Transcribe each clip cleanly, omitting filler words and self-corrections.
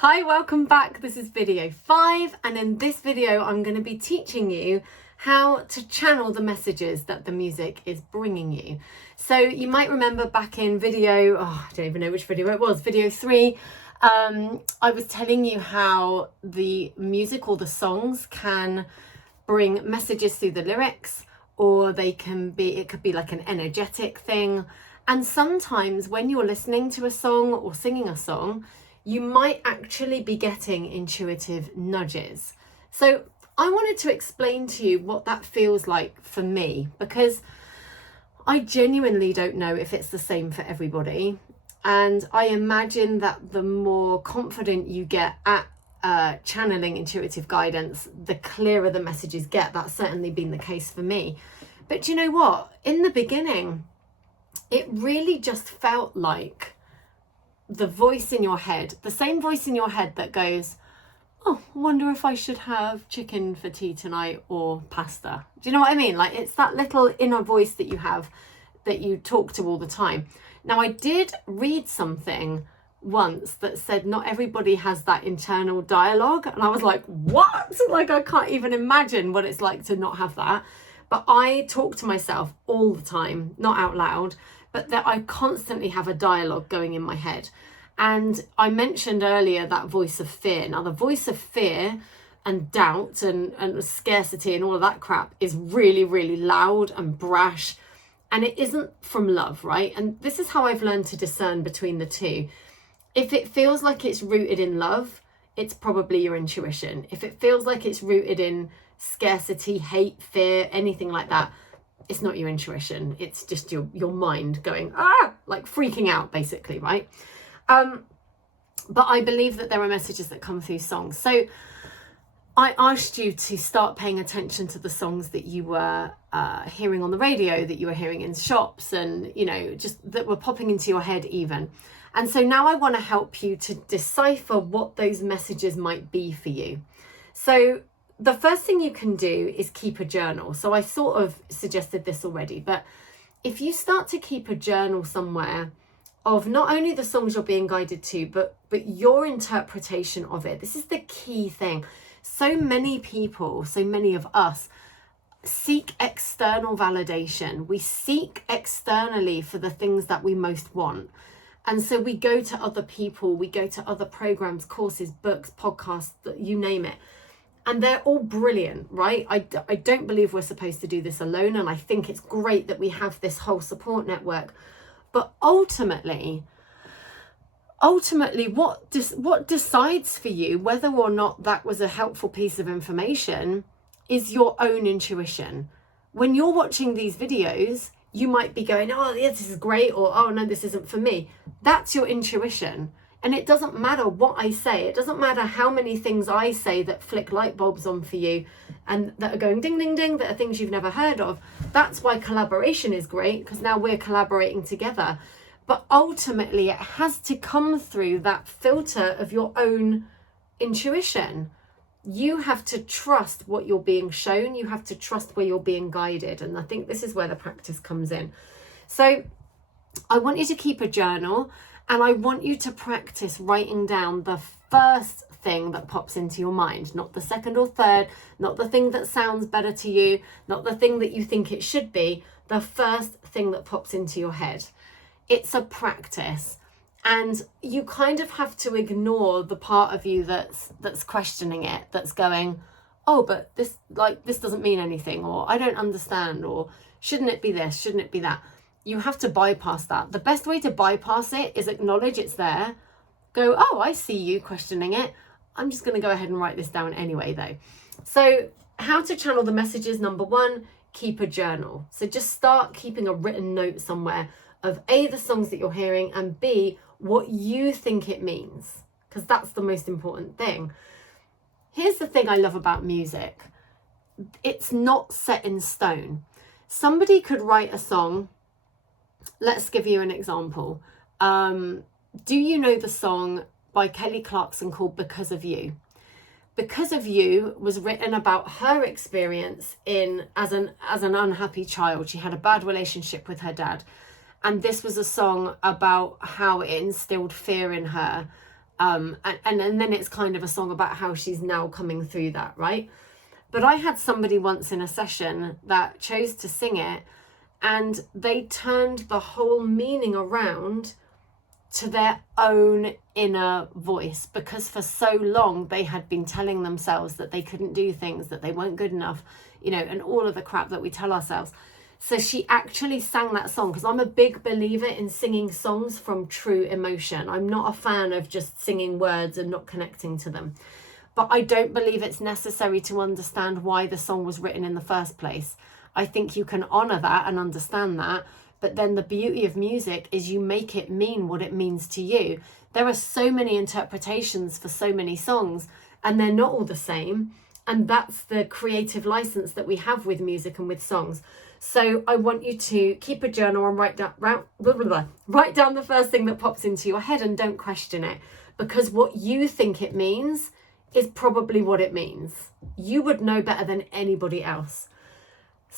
Hi, welcome back. This is video 5, and in this video I'm going to be teaching you how to channel the messages that the music is bringing you. So you might remember back in video, I don't even know which video it was, video 3, I was telling you how the music or the songs can bring messages through the lyrics, or it could be like an energetic thing. And sometimes when you're listening to a song or singing a song, you might actually be getting intuitive nudges. So I wanted to explain to you what that feels like for me, because I genuinely don't know if it's the same for everybody. And I imagine that the more confident you get at channeling intuitive guidance, the clearer the messages get. That's certainly been the case for me. But do you know what? In the beginning, it really just felt like the voice in your head, the same voice in your head that goes, oh, I wonder if I should have chicken for tea tonight or pasta. Do you know what I mean? Like, it's that little inner voice that you have that you talk to all the time. Now, I did read something once that said not everybody has that internal dialogue. And I was like, what? Like, I can't even imagine what it's like to not have that. But I talk to myself all the time, not out loud, but that I constantly have a dialogue going in my head. And I mentioned earlier that voice of fear. Now, the voice of fear and doubt and scarcity and all of that crap is really, really loud and brash. And it isn't from love, right? And this is how I've learned to discern between the two. If it feels like it's rooted in love, it's probably your intuition. If it feels like it's rooted in scarcity, hate, fear, anything like that, it's not your intuition. It's just your mind going, like freaking out, basically, right? But I believe that there are messages that come through songs. So I asked you to start paying attention to the songs that you were hearing on the radio, that you were hearing in shops, and, you know, just that were popping into your head even. And so now I want to help you to decipher what those messages might be for you. So the first thing you can do is keep a journal. So I sort of suggested this already, but if you start to keep a journal somewhere of not only the songs you're being guided to, but your interpretation of it, this is the key thing. So many people, so many of us seek external validation. We seek externally for the things that we most want. And so we go to other people, we go to other programs, courses, books, podcasts, you name it. And they're all brilliant, right? I don't believe we're supposed to do this alone. And I think it's great that we have this whole support network. But ultimately, what decides for you whether or not that was a helpful piece of information is your own intuition. When you're watching these videos, you might be going, oh, yeah, this is great, or oh, no, this isn't for me. That's your intuition. And it doesn't matter what I say. It doesn't matter how many things I say that flick light bulbs on for you and that are going ding, ding, ding, that are things you've never heard of. That's why collaboration is great, because now we're collaborating together. But ultimately, it has to come through that filter of your own intuition. You have to trust what you're being shown. You have to trust where you're being guided. And I think this is where the practice comes in. So I want you to keep a journal. And I want you to practice writing down the first thing that pops into your mind, not the second or third, not the thing that sounds better to you, not the thing that you think it should be, the first thing that pops into your head. It's a practice. And you kind of have to ignore the part of you that's questioning it, that's going, oh, but this doesn't mean anything, or I don't understand, or shouldn't it be this, shouldn't it be that? You have to bypass that. The best way to bypass it is acknowledge it's there. Go, oh, I see you questioning it. I'm just going to go ahead and write this down anyway, though. So how to channel the messages. Number 1, keep a journal. So just start keeping a written note somewhere of A, the songs that you're hearing, and B, what you think it means, because that's the most important thing. Here's the thing I love about music. It's not set in stone. Somebody could write a song. Let's give you an example. Do you know the song by Kelly Clarkson called Because of You? Because of You was written about her experience as an unhappy child. She had a bad relationship with her dad. And this was a song about how it instilled fear in her And then it's kind of a song about how she's now coming through that, right? But I had somebody once in a session that chose to sing it, and they turned the whole meaning around to their own inner voice, because for so long they had been telling themselves that they couldn't do things, that they weren't good enough, you know, and all of the crap that we tell ourselves. So she actually sang that song, because I'm a big believer in singing songs from true emotion. I'm not a fan of just singing words and not connecting to them. But I don't believe it's necessary to understand why the song was written in the first place. I think you can honour that and understand that. But then the beauty of music is you make it mean what it means to you. There are so many interpretations for so many songs, and they're not all the same. And that's the creative license that we have with music and with songs. So I want you to keep a journal and write down the first thing that pops into your head, and don't question it, because what you think it means is probably what it means. You would know better than anybody else.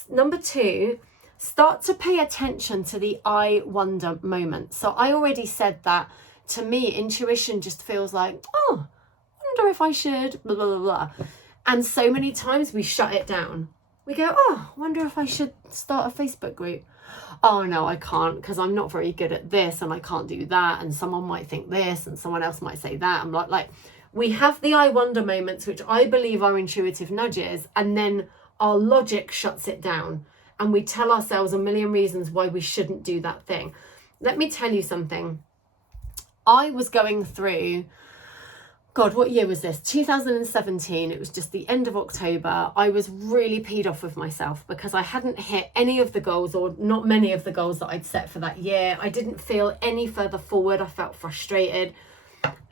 Number 2, start to pay attention to the I wonder moment. So I already said that to me, intuition just feels like, oh, I wonder if I should, blah, blah, blah, blah. And so many times we shut it down. We go, oh, I wonder if I should start a Facebook group. Oh, no, I can't, because I'm not very good at this, and I can't do that. And someone might think this, and someone else might say that. I'm like, we have the I wonder moments, which I believe are intuitive nudges, and then our logic shuts it down. And we tell ourselves a million reasons why we shouldn't do that thing. Let me tell you something. I was going through, God, what year was this? 2017. It was just the end of October. I was really peed off with myself because I hadn't hit any of the goals, or not many of the goals that I'd set for that year. I didn't feel any further forward. I felt frustrated.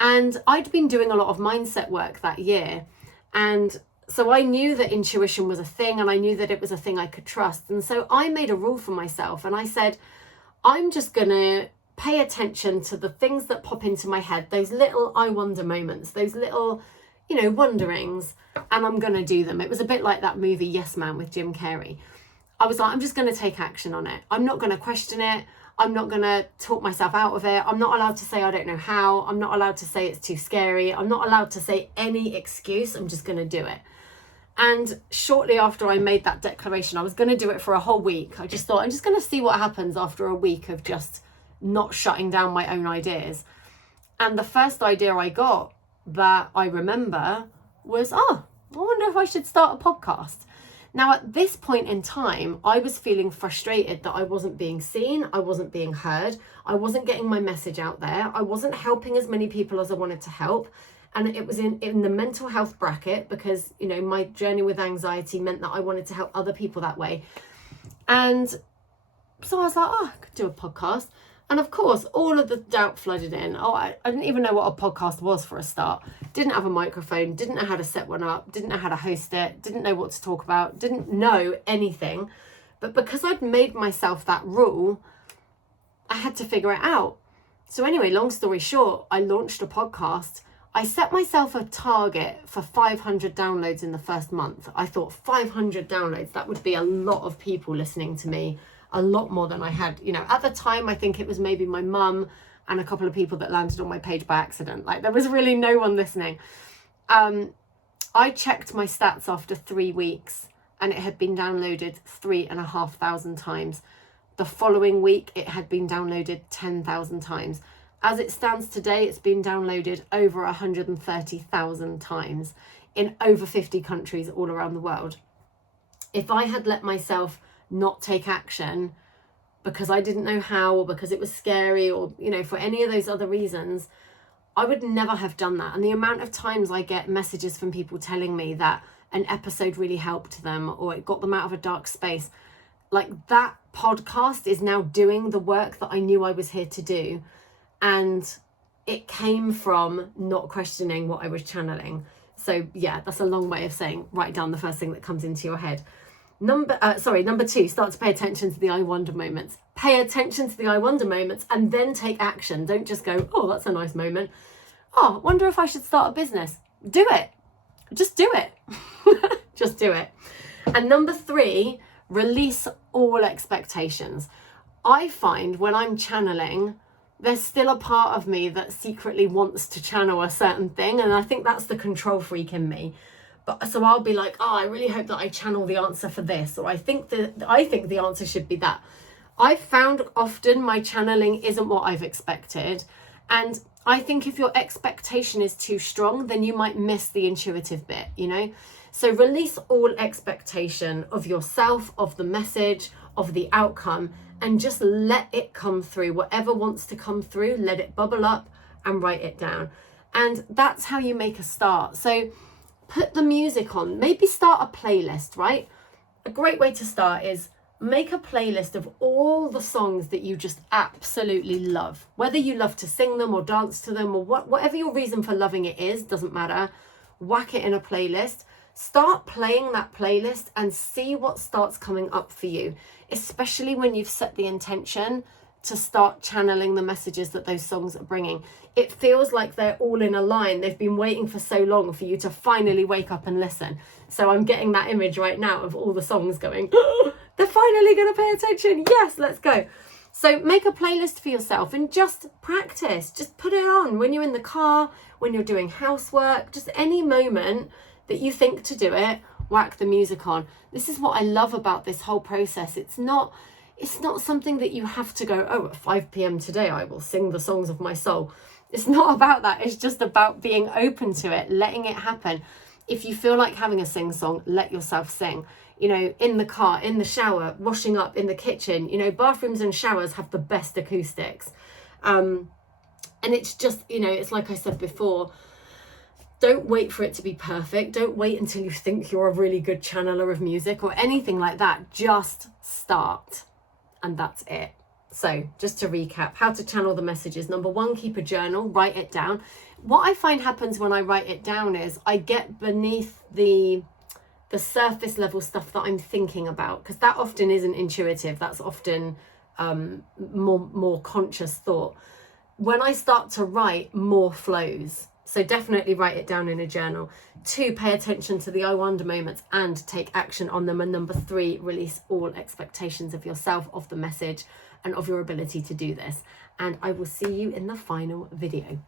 And I'd been doing a lot of mindset work that year. And so I knew that intuition was a thing, and I knew that it was a thing I could trust. And so I made a rule for myself, and I said, I'm just going to pay attention to the things that pop into my head, those little I wonder moments, those little, you know, wonderings, and I'm going to do them. It was a bit like that movie Yes Man with Jim Carrey. I was like, I'm just going to take action on it. I'm not going to question it. I'm not going to talk myself out of it. I'm not allowed to say I don't know how. I'm not allowed to say it's too scary. I'm not allowed to say any excuse. I'm just going to do it. And shortly after I made that declaration, I was going to do it for a whole week. I just thought, I'm just going to see what happens after a week of just not shutting down my own ideas. And the first idea I got that I remember was, I wonder if I should start a podcast. Now, at this point in time, I was feeling frustrated that I wasn't being seen, I wasn't being heard, I wasn't getting my message out there, I wasn't helping as many people as I wanted to help. And it was in the mental health bracket, because, you know, my journey with anxiety meant that I wanted to help other people that way. And so I was like, I could do a podcast. And of course, all of the doubt flooded in. I didn't even know what a podcast was for a start. Didn't have a microphone, didn't know how to set one up, didn't know how to host it, didn't know what to talk about, didn't know anything. But because I'd made myself that rule, I had to figure it out. So anyway, long story short, I launched a podcast. I set myself a target for 500 downloads in the first month. I thought 500 downloads, that would be a lot of people listening to me. A lot more than I had, you know, at the time. I think it was maybe my mum and a couple of people that landed on my page by accident. Like, there was really no one listening. I checked my stats after 3 weeks, and it had been downloaded 3,500 times. The following week, it had been downloaded 10,000 times. As it stands today, it's been downloaded over 130,000 times in over 50 countries all around the world. If I had let myself not take action because I didn't know how, or because it was scary, or, you know, for any of those other reasons, I would never have done that. And the amount of times I get messages from people telling me that an episode really helped them, or it got them out of a dark space, like, that podcast is now doing the work that I knew I was here to do. And it came from not questioning what I was channeling. So yeah, that's a long way of saying, write down the first thing that comes into your head. Number 2, start to pay attention to the I wonder moments. Pay attention to the I wonder moments, and then take action. Don't just go, oh, that's a nice moment. Oh, wonder if I should start a business. Do it. Just do it. Just do it. And number 3, release all expectations. I find when I'm channeling, there's still a part of me that secretly wants to channel a certain thing. And I think that's the control freak in me. But so I'll be like, oh, I really hope that I channel the answer for this, or I think the answer should be that. I've found often my channeling isn't what I've expected. And I think if your expectation is too strong, then you might miss the intuitive bit, you know? So release all expectation of yourself, of the message, of the outcome, and just let it come through. Whatever wants to come through, let it bubble up and write it down. And that's how you make a start. So put the music on, maybe start a playlist, right? A great way to start is make a playlist of all the songs that you just absolutely love. Whether you love to sing them or dance to them or whatever your reason for loving it is, doesn't matter. Whack it in a playlist. Start playing that playlist and see what starts coming up for you, especially when you've set the intention to start channeling the messages that those songs are bringing. It feels like they're all in a line. They've been waiting for so long for you to finally wake up and listen. So I'm getting that image right now of all the songs going, oh, they're finally going to pay attention. Yes, let's go. So make a playlist for yourself and just practice. Just put it on when you're in the car, when you're doing housework, just any moment that you think to do it, whack the music on. This is what I love about this whole process. It's not something that you have to go, oh, at 5 p.m. today, I will sing the songs of my soul. It's not about that. It's just about being open to it, letting it happen. If you feel like having a sing song, let yourself sing. You know, in the car, in the shower, washing up, in the kitchen. You know, bathrooms and showers have the best acoustics. And it's just, you know, it's like I said before, don't wait for it to be perfect. Don't wait until you think you're a really good channeler of music or anything like that. Just start. And that's it. So just to recap, how to channel the messages. Number one, keep a journal, write it down. What I find happens when I write it down is I get beneath the surface level stuff that I'm thinking about, because that often isn't intuitive. That's often more conscious thought. When I start to write, more flows. So definitely write it down in a journal. 2, pay attention to the I wonder moments and take action on them. And number 3, release all expectations of yourself, of the message, and of your ability to do this. And I will see you in the final video.